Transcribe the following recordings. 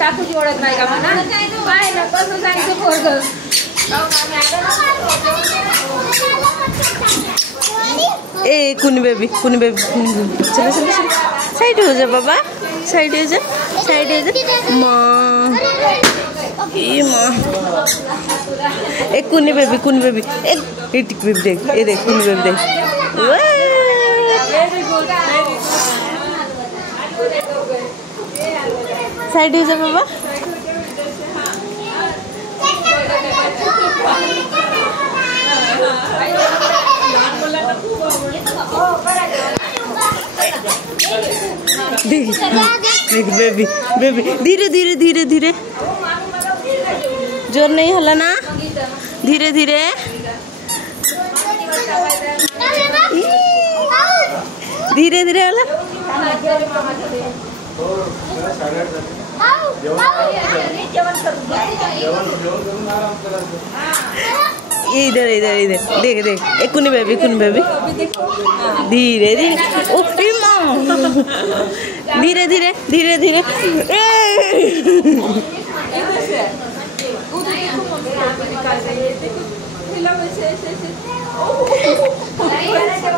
टाकू जोड़त नाही का म्हणा काय ना कसं सांगतो पोरग ए कुनी बेबी चलो चलो चलो साइड हो जा बाबा साइड हो जा माँ ये माँ ए कुनी बेबी ए टिक बेबी देख ए देख कुनी बेबी देख साइड हो जा बाबा देख बेबी धीरे जोर नहीं हला ना धीरे हला इधर देख एक कुनी बेबी धीरे ओ माँ धीरे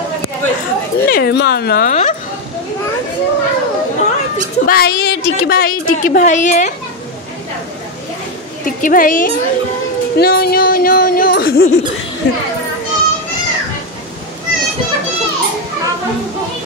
नहीं माना भाई है टिक्की भाई है टिक्की भाई नो